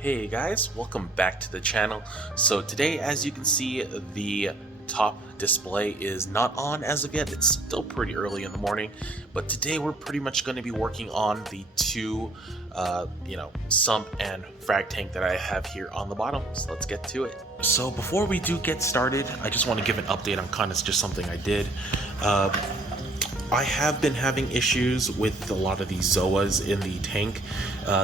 Hey guys, welcome back to the channel. So today, as you can see, the top display is not on as of yet. It's still pretty early in the morning, but today we're pretty much going to be working on the two sump and frag tank that I have here on the bottom. So let's get to it. So before we do get started, I just want to give an update on kind of just something I did. I have been having issues with a lot of these Zoas in the tank.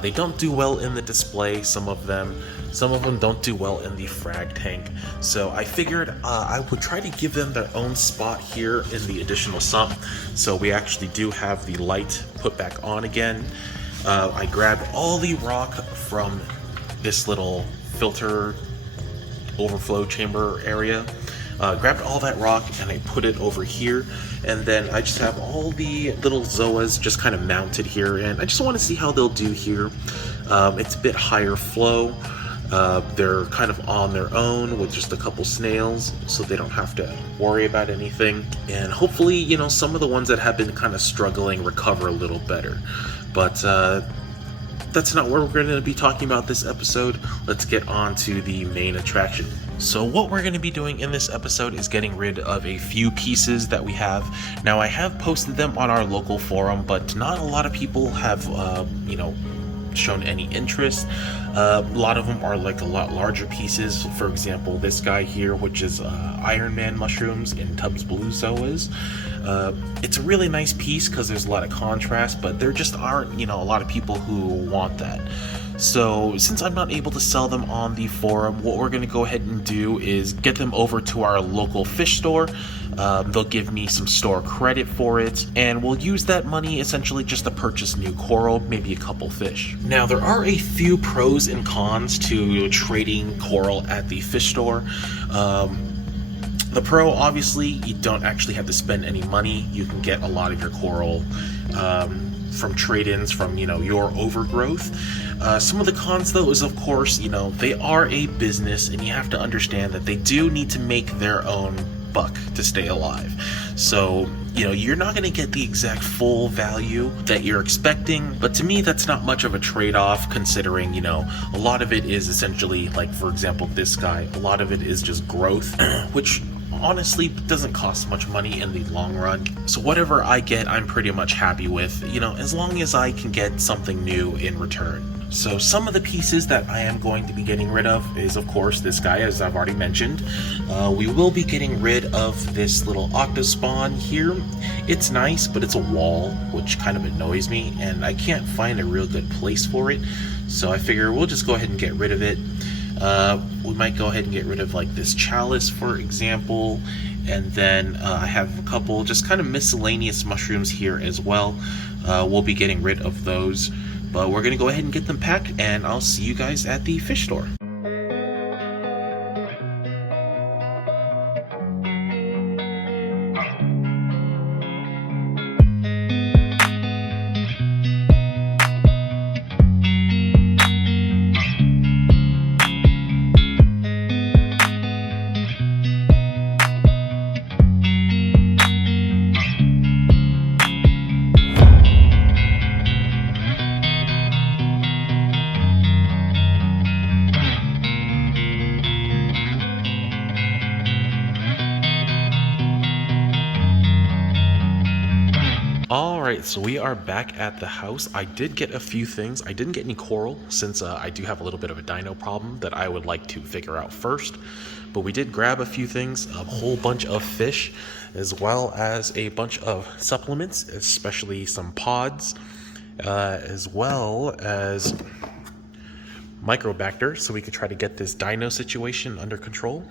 They don't do well in the display, some of them don't do well in the frag tank. So I figured I would try to give them their own spot here in the additional sump. So we actually do have the light put back on again. I grabbed all the rock from this little filter overflow chamber area. Grabbed all that rock and I put it over here, and then I just have all the little Zoas just kind of mounted here, and I just want to see how they'll do here. It's a bit higher flow. They're kind of on their own with just a couple snails, so they don't have to worry about anything, and hopefully, you know, some of the ones that have been kind of struggling recover a little better. But that's not what we're going to be talking about this episode. Let's get on to the main attraction. So what we're going to be doing in this episode is getting rid of a few pieces that we have. Now I have posted them on our local forum, but not a lot of people have, shown any interest. A lot of them are like a lot larger pieces. For example, this guy here, which is Iron Man mushrooms in Tubbs Blue Zoas. It's a really nice piece because there's a lot of contrast, but there just aren't, a lot of people who want that. So since I'm not able to sell them on the forum, what we're going to go ahead and do is get them over to our local fish store. They'll give me some store credit for it, and we'll use that money essentially just to purchase new coral, maybe a couple fish. Now there are a few pros and cons to trading coral at the fish store. The pro, obviously, you don't actually have to spend any money. You can get a lot of your coral from trade-ins from, your overgrowth. Some of the cons, though, is of course, they are a business, and you have to understand that they do need to make their own buck to stay alive. So, you're not going to get the exact full value that you're expecting, but to me, that's not much of a trade-off, considering, a lot of it is essentially, like, for example, this guy, a lot of it is just growth, which honestly doesn't cost much money in the long run. So whatever I get, I'm pretty much happy with, as long as I can get something new in return. So some of the pieces that I am going to be getting rid of is, of course, this guy, as I've already mentioned. We will be getting rid of this little octospawn here. It's nice, but it's a wall, which kind of annoys me, and I can't find a real good place for it. So I figure we'll just go ahead and get rid of it. We might go ahead and get rid of like this chalice, for example, and then I have a couple just kind of miscellaneous mushrooms here as well. We'll be getting rid of those, but we're gonna go ahead and get them packed, and I'll see you guys at the fish store. Alright, so we are back at the house. I did get a few things. I didn't get any coral, since I do have a little bit of a dino problem that I would like to figure out first. But we did grab a few things, a whole bunch of fish, as well as a bunch of supplements, especially some pods, as well as Microbacter, so we could try to get this dino situation under control.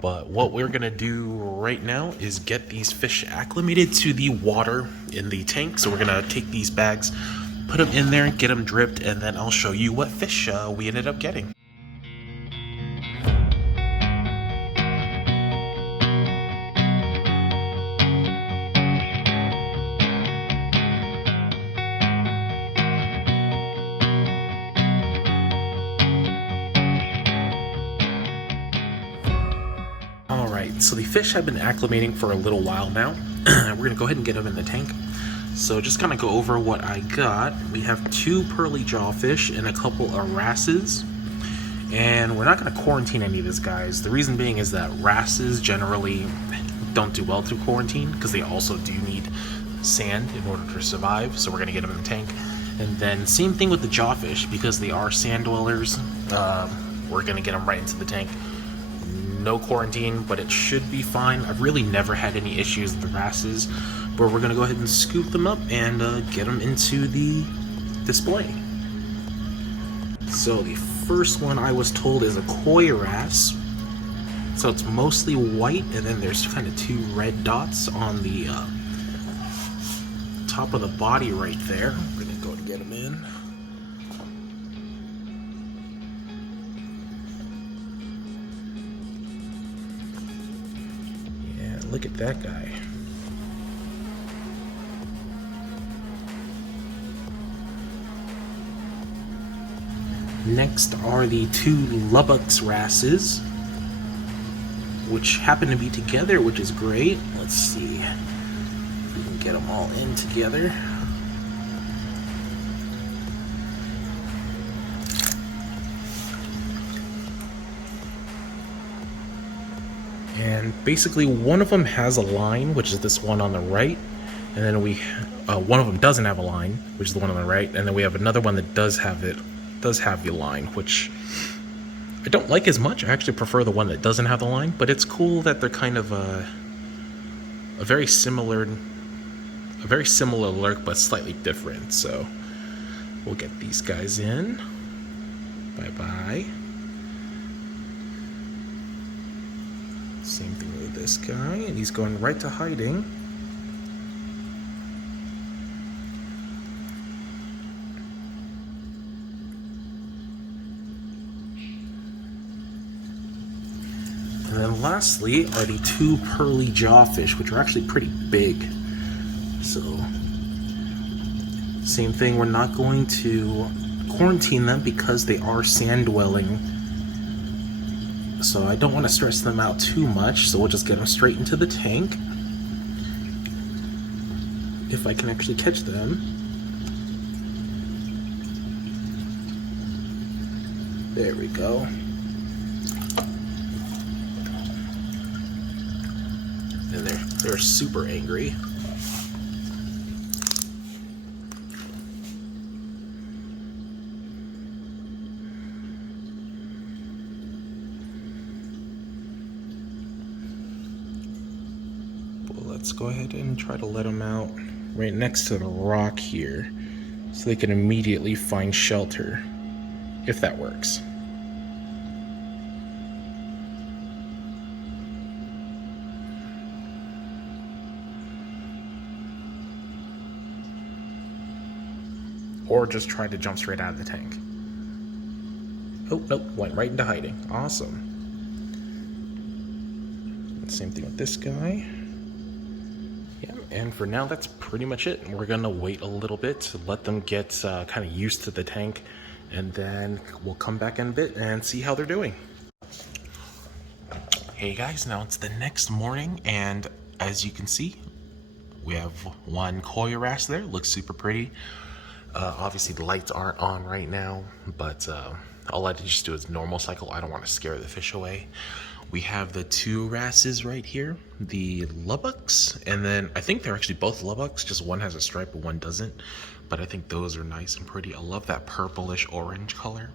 But what we're gonna do right now is get these fish acclimated to the water in the tank. So we're gonna take these bags, put them in there, get them dripped, and then I'll show you what fish we ended up getting. So the fish have been acclimating for a little while now. We're gonna go ahead and get them in the tank. So just kind of go over what I got. We have 2 pearly jawfish and a couple of wrasses. And we're not going to quarantine any of these guys. The reason being is that wrasses generally don't do well through quarantine because they also do need sand in order to survive. So we're going to get them in the tank. And then same thing with the jawfish, because they are sand dwellers. We're going to get them right into the tank. No quarantine, but it should be fine. I've really never had any issues with the wrasses, but we're going to go ahead and scoop them up and get them into the display. So the first one I was told is a koi wrasse. So it's mostly white, and then there's kind of 2 red dots on the top of the body right there. We're going to go and get them in. Look at that guy. Next are the 2 Lubbock's wrasses, which happen to be together, which is great. Let's see if we can get them all in together. And basically one of them has a line, which is this one on the right, and then one of them doesn't have a line, which is the one on the right, and then we have another one that does have the line, which I don't like as much. I actually prefer the one that doesn't have the line, but it's cool that they're kind of a very similar lurk, but slightly different. So we'll get these guys in. Bye-bye. Same thing with this guy, and he's going right to hiding. And then lastly are the 2 pearly jawfish, which are actually pretty big. So same thing, we're not going to quarantine them because they are sand dwelling. So I don't want to stress them out too much, so we'll just get them straight into the tank. If I can actually catch them. There we go. And they're super angry. Let's go ahead and try to let them out right next to the rock here so they can immediately find shelter, if that works. Or just try to jump straight out of the tank. Oh, nope, went right into hiding. Awesome. Same thing with this guy. Yeah, and for now, that's pretty much it. We're gonna wait a little bit to let them get kind of used to the tank, and then we'll come back in a bit and see how they're doing. Hey guys, now it's the next morning, and as you can see, we have 1 koi wrasse there. Looks super pretty. Obviously the lights aren't on right now, but I'll let it just do its normal cycle. I don't want to scare the fish away. We have the 2 wrasses right here, the Lubbock's, and then I think they're actually both Lubbock's, just one has a stripe but one doesn't. But I think those are nice and pretty. I love that purplish orange color.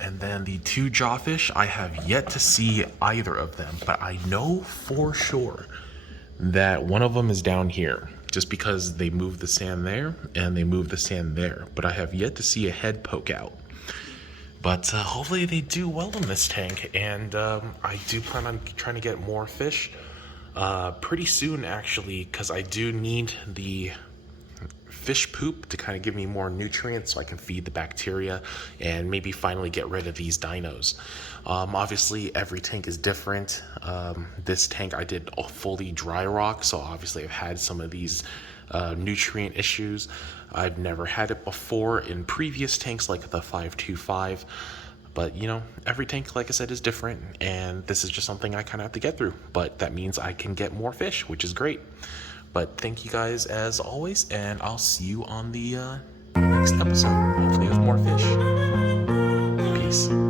And then the 2 jawfish, I have yet to see either of them, but I know for sure that one of them is down here, just because they moved the sand there and they moved the sand there, but I have yet to see a head poke out. But hopefully they do well in this tank, and I do plan on trying to get more fish pretty soon, actually, because I do need the fish poop to kind of give me more nutrients so I can feed the bacteria and maybe finally get rid of these dinos. Obviously every tank is different. This tank I did a fully dry rock, so obviously I've had some of these nutrient issues. I've never had it before in previous tanks like the 525, but you know, every tank, like I said, is different, and this is just something I kind of have to get through, but that means I can get more fish, which is great. But thank you guys as always, and I'll see you on the next episode, hopefully with more fish. Peace.